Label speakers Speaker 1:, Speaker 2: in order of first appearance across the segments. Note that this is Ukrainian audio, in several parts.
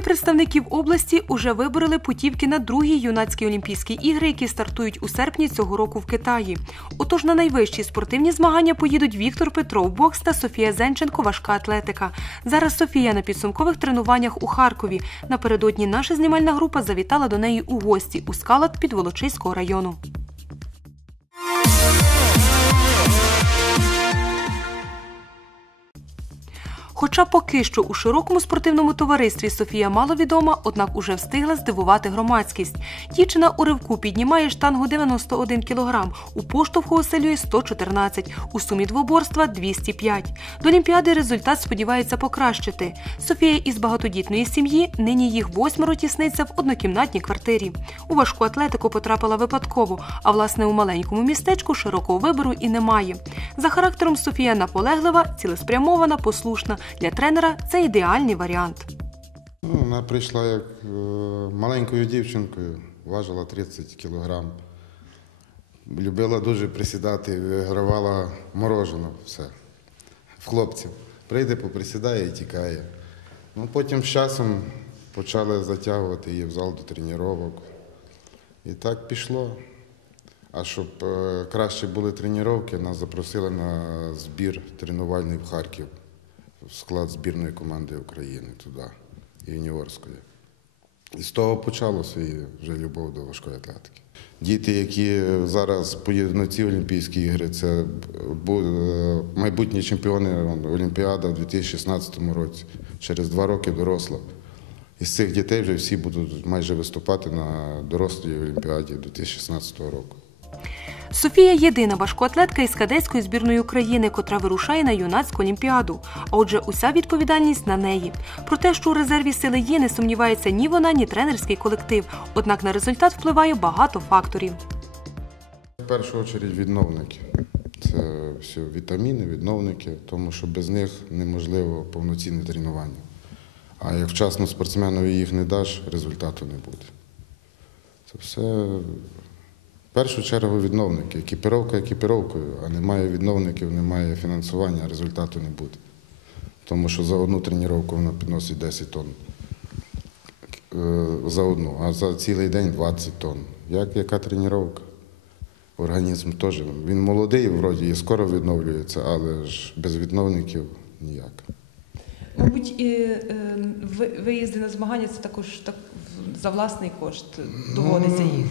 Speaker 1: Двоє представників області уже вибороли путівки на другі юнацькі олімпійські ігри, які стартують у серпні цього року в Китаї. Отож на найвищі спортивні змагання поїдуть Віктор Петров бокс та Софія Зенченко важка атлетика. Зараз Софія на підсумкових тренуваннях у Харкові. Напередодні наша знімальна група завітала до неї у гості у скалат під Волочиського району. Хоча поки що у широкому спортивному товаристві Софія маловідома, однак уже встигла здивувати громадськість. Дівчина у ривку піднімає штангу 91 кг, у поштовху оселює 114, у сумі двоборства 205. До Олімпіади результат сподівається покращити. Софія із багатодітної сім'ї, нині їх восьмеро тісниться в однокімнатній квартирі. У важку атлетику потрапила випадково, а власне у маленькому містечку широкого вибору і немає. За характером Софія наполеглива, цілеспрямована, послушна. Для тренера це ідеальний варіант.
Speaker 2: Ну, вона прийшла як е, маленькою дівчинкою, важила 30 кілограм. Любила дуже присідати, вигравала морожено все в хлопців. Прийде, поприсідає і тікає. Ну, потім з часом почали затягувати її в зал до тренувань. І так пішло. А щоб е, краще були тренування, нас запросили на збір тренувальний в Харків склад збірної команди України туди, юніорської. І з того почалося і вже любов до важкої атлетики. Діти, які зараз поїдуть на ці Олімпійські ігри, це бу- майбутні чемпіони Олімпіада у 2016 році, через два роки доросла. Із цих дітей вже всі будуть майже виступати на дорослій Олімпіаді 2016 року.
Speaker 1: Софія єдина важкоатлетка із кадетської збірної України, котра вирушає на юнацьку олімпіаду. Отже, уся відповідальність на неї. Про те, що у резерві сили є, не сумнівається ні вона, ні тренерський колектив. Однак на результат впливає багато факторів.
Speaker 2: В першу чергу відновники. Це все вітаміни, відновники, тому що без них неможливо повноцінне тренування. А як вчасно спортсменові їх не даш, результату не буде. Це все в першу чергу відновники. Екіпіровка екіпіровкою, а немає відновників, немає фінансування, результату не буде. Тому що за одну тренування вона підносить 10 тонн. Е, За одну, а за цілий день 20 тонн. Як яка тренування? Організм теж. Він молодий, вроді, і скоро відновлюється, але ж без відновників ніяк.
Speaker 3: Мабуть, і е, виїзди на змагання це також так за власний кошт доводиться їх.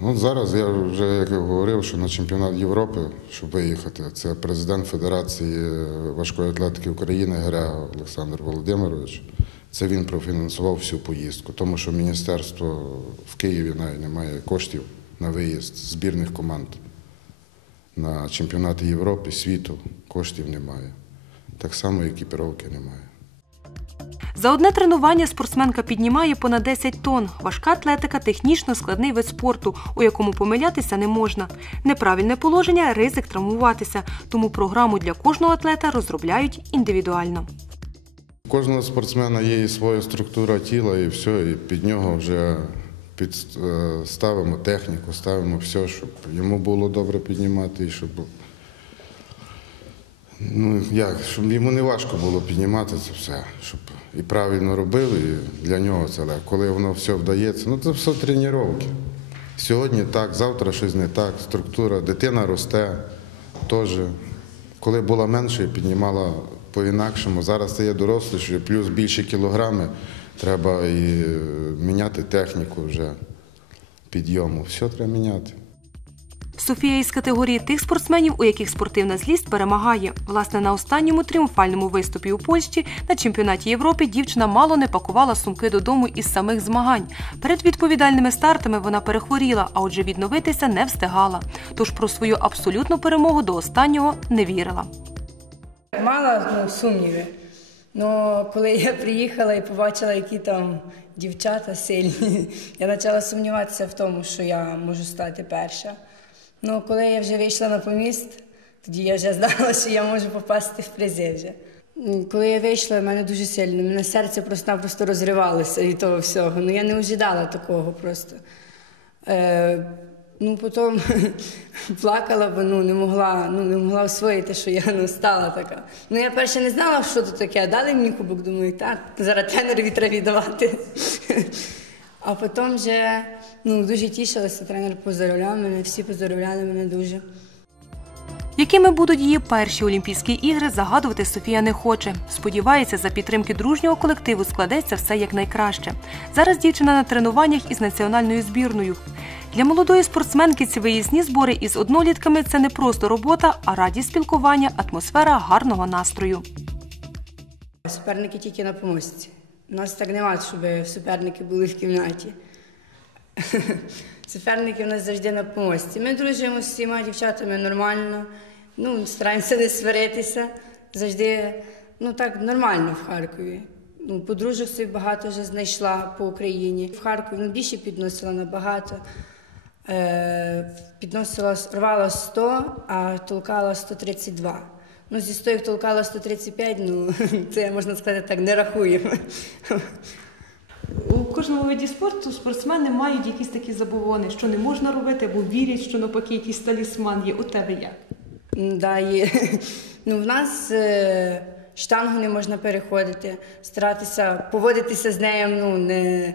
Speaker 2: Ну, зараз я вже як я говорив, що на чемпіонат Європи, щоб виїхати, це президент Федерації важкої атлетики України Грега Олександр Володимирович. Це він профінансував всю поїздку, тому що міністерство в Києві навіть немає коштів на виїзд збірних команд на чемпіонати Європи, світу. Коштів немає. Так само і екіпіровки немає.
Speaker 1: За одне тренування спортсменка піднімає понад 10 тонн. Важка атлетика технічно складний вид спорту, у якому помилятися не можна. Неправильне положення ризик травмуватися. Тому програму для кожного атлета розробляють індивідуально.
Speaker 2: У кожного спортсмена є і своя структура тіла, і все, і під нього вже е, ставимо техніку, ставимо все, щоб йому було добре піднімати, і щоб, ну, як, щоб йому не важко було піднімати це все, щоб і правильно робив, і для нього це легко. Коли воно все вдається, ну це все тренування. Сьогодні так, завтра щось не так, структура, дитина росте теж. Коли була менше, піднімала по-інакшому. Зараз стає дорослішою, плюс більші кілограми, треба і е, міняти техніку вже підйому. Все треба міняти.
Speaker 1: Софія із категорії тих спортсменів, у яких спортивна злість перемагає. Власне, на останньому тріумфальному виступі у Польщі на чемпіонаті Європи дівчина мало не пакувала сумки додому із самих змагань. Перед відповідальними стартами вона перехворіла, а отже, відновитися не встигала. Тож про свою абсолютну перемогу до останнього не вірила.
Speaker 4: Мала ну, сумніви. Ну, коли я приїхала і побачила, які там дівчата сильні, я почала сумніватися в тому, що я можу стати перша. Ну, коли я вже вийшла на поміст, тоді я вже знала, що я можу попасти в призи вже. Коли я вийшла, в мене дуже сильно, мене серце просто-напросто розривалося від того всього. Ну я не ожидала такого просто. Е, Ну, потім плакала, бо ну, не могла, ну, не могла освоїти, що я ну, стала така. Ну, я перше не знала, що це таке, дали мені кубок, думаю, так, зараз тренерові треба віддавати. А потім вже ну, дуже тішилася, тренер поздоровляв мене, всі поздоровляли мене дуже.
Speaker 1: Якими будуть її перші Олімпійські ігри, загадувати Софія не хоче. Сподівається, за підтримки дружнього колективу складеться все якнайкраще. Зараз дівчина на тренуваннях із національною збірною. Для молодої спортсменки ці виїзні збори із однолітками це не просто робота, а радість спілкування, атмосфера гарного настрою.
Speaker 4: Суперники тільки на помості. У нас так нема, щоб суперники були в кімнаті. Суперники в нас завжди на помості. Ми дружимо з всіма дівчатами нормально, ну, стараємося не сваритися. Завжди ну, так нормально в Харкові. Ну, подружок собі багато вже знайшла по Україні. В Харкові ну, більше підносила набагато. Е, підносила, рвала 100, а толкала 132. Ну, зі 100 як толкала 135, ну, це, можна сказати, так, не рахуємо.
Speaker 3: У кожному виді спорту спортсмени мають якісь такі забобони, що не можна робити, або вірять, що навпаки якийсь талісман є. У тебе як?
Speaker 4: Да, є. Ну, в нас е, штангу не можна переходити, старатися поводитися з нею, ну, не,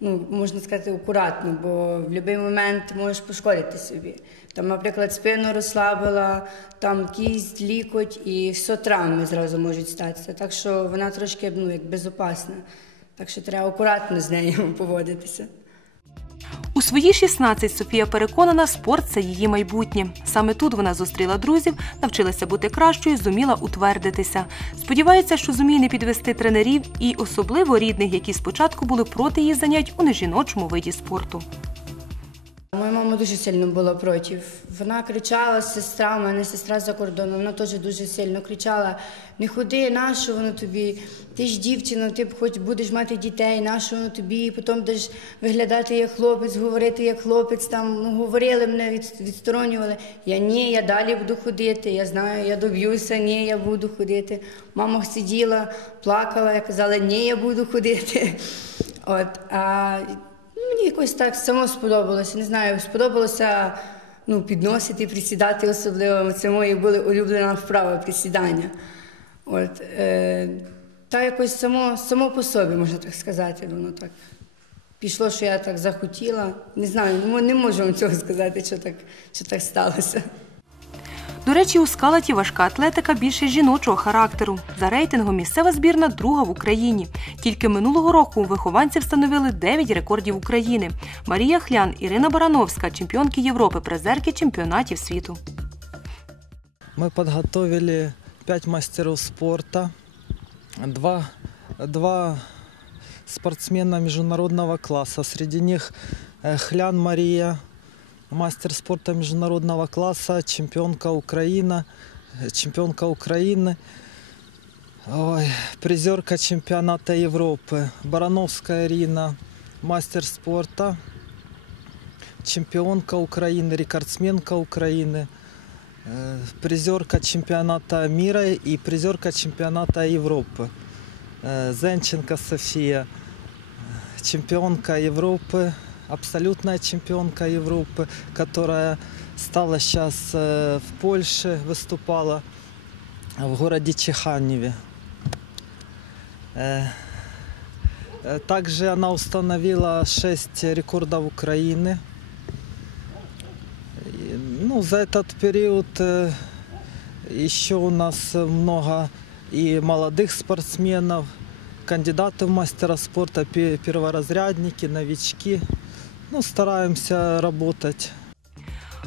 Speaker 4: ну, можна сказати, акуратно, бо в будь-який момент можеш пошкодити собі. Там, наприклад, спину розслабила, там кість, лікоть і все травми зразу можуть статися. Так що вона трошки ну, як безопасна. Так що треба акуратно з нею поводитися.
Speaker 1: У свої 16 Софія переконана, спорт це її майбутнє. Саме тут вона зустріла друзів, навчилася бути кращою, зуміла утвердитися. Сподівається, що зуміє не підвести тренерів і особливо рідних, які спочатку були проти її занять у нежіночому виді спорту.
Speaker 4: Моя мама дуже сильно була проти. Вона кричала, сестра, у мене сестра за кордоном, вона теж дуже сильно кричала: не ходи, нащо воно тобі? Ти ж дівчина, ти хоч будеш мати дітей, нащо воно тобі? Потім будеш виглядати як хлопець, говорити як хлопець. Там ну, говорили мене, від, відсторонювали. Я ні, я далі буду ходити. Я знаю, я доб'юся, ні, я буду ходити. Мама сиділа, плакала, я казала, ні, я буду ходити. От, а Мені якось так само сподобалося. Не знаю, сподобалося ну, підносити, присідати особливо. Це мої були улюблена вправа присідання. От, е, та якось само, само по собі, можна так сказати, воно так пішло, що я так захотіла. Не знаю, не можу вам цього сказати, що так, що так сталося.
Speaker 1: До речі, у скалаті важка атлетика більше жіночого характеру. За рейтингом місцева збірна друга в Україні. Тільки минулого року вихованці встановили 9 рекордів України. Марія Хлян, Ірина Барановська, чемпіонки Європи, призерки чемпіонатів світу.
Speaker 5: Мы подготовили пять мастеров спорта, два, два спортсмена международного класса. Среди них э, Хлян Мария, мастер спорта международного класса, чемпионка Украины, э, чемпионка Украины, ой, призерка чемпионата Европы. Барановская Ирина, мастер спорта, чемпионка Украины, рекордсменка Украины – Э, призерка чемпионата мира и призерка чемпионата Европы. Э, Зенченко София, э, чемпионка Европы, абсолютная чемпионка Европы, которая стала сейчас в Польше, выступала в городе Чеханеве. Э, э, Также она установила 6 рекордов Украины. И, Ну, за этот период э, еще у нас много и молодых спортсменов, кандидаты в мастера спорта, пе- перворазрядники, новички. Ну, стараемся работать.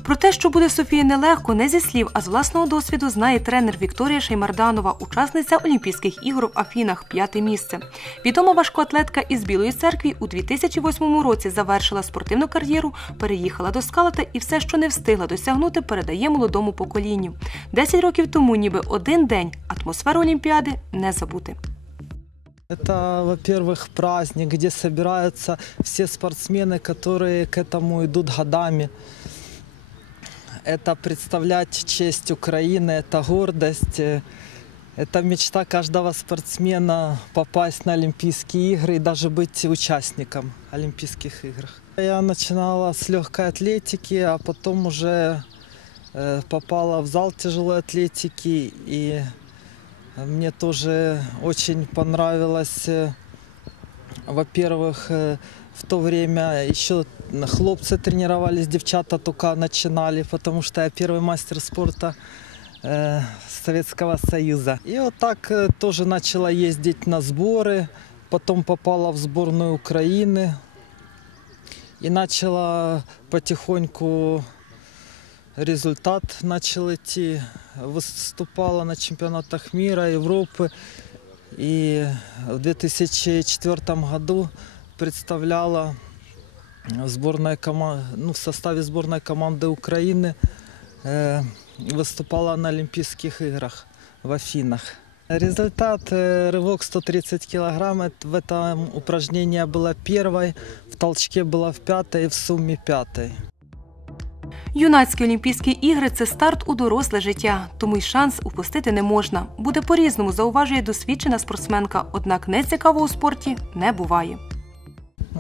Speaker 1: Про те, що буде Софії нелегко, не зі слів, а з власного досвіду знає тренер Вікторія Шеймарданова, учасниця Олімпійських ігор в Афінах, п'яте місце. Відома важкоатлетка із Білої церкви у 2008 році завершила спортивну кар'єру, переїхала до скалата і все, що не встигла досягнути, передає молодому поколінню. Десять років тому, ніби один день, атмосферу Олімпіади не забути.
Speaker 5: Это, во-первых, праздник, где собираются все спортсмены, которые к этому идут годами. Это представлять честь Украины, это гордость. э, Это мечта каждого спортсмена попасть на Олимпийские игры и даже быть участником Олимпийских игр. Я начинала с легкой атлетики, а потом уже э, попала в зал тяжелой атлетики. И мне тоже очень понравилось, э, во-первых, э, в то время еще хлопцы тренировались, девчата только начинали, потому что я первый мастер спорта э, Советского Союза. И вот так э, тоже начала ездить на сборы, потом попала в сборную Украины и начала потихоньку результат начал идти. Выступала на чемпионатах мира, Европы. И в 2004 году представляла сборная кома- ну, в составе сборной команды Украины. э, выступала на Олимпийских играх в Афинах. Результат э, рывок 130 килограмм. Это- В этом упражнении было первой, в толчке было в пятой и в сумме пятой.
Speaker 1: Юнацькі Олімпійські ігри це старт у доросле життя, тому й шанс упустити не можна. Буде по-різному, зауважує досвідчена спортсменка, однак нецікаво у спорті не буває.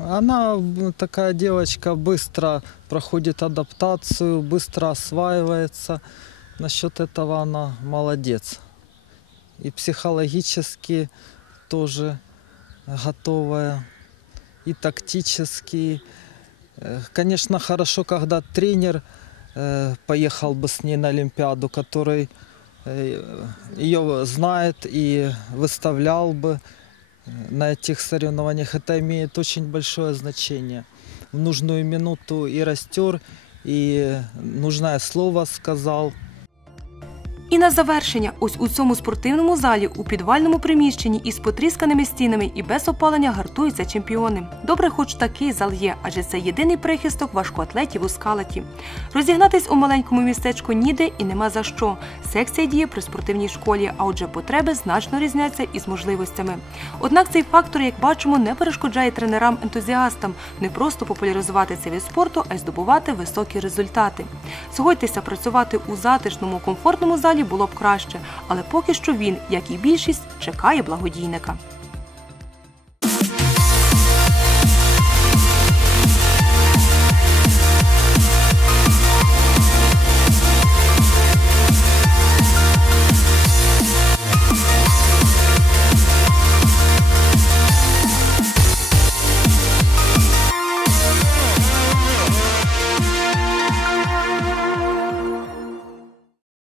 Speaker 5: Она м, такая девочка, быстро проходит адаптацию, быстро осваивается. Насчет этого она молодец. И психологически тоже готовая, и тактически. Э, Конечно, хорошо, когда тренер э, поехал бы с ней на Олимпиаду, который ее знает и выставлял бы на этих соревнованиях. Это имеет очень большое значение. В нужную минуту и растер, и нужное слово сказал.
Speaker 1: І на завершення, ось у цьому спортивному залі, у підвальному приміщенні із потрісканими стінами і без опалення гартуються чемпіони. Добре, хоч такий зал є, адже це єдиний прихисток важкоатлетів у скалаті. Розігнатись у маленькому містечку ніде і нема за що. Секція діє при спортивній школі, а отже, потреби значно різняться із можливостями. Однак цей фактор, як бачимо, не перешкоджає тренерам-ентузіастам не просто популяризувати цей вид спорту, а й здобувати високі результати. Згодьтеся, працювати у затишному, комфортному залі було б краще, але поки що він, як і більшість, чекає благодійника.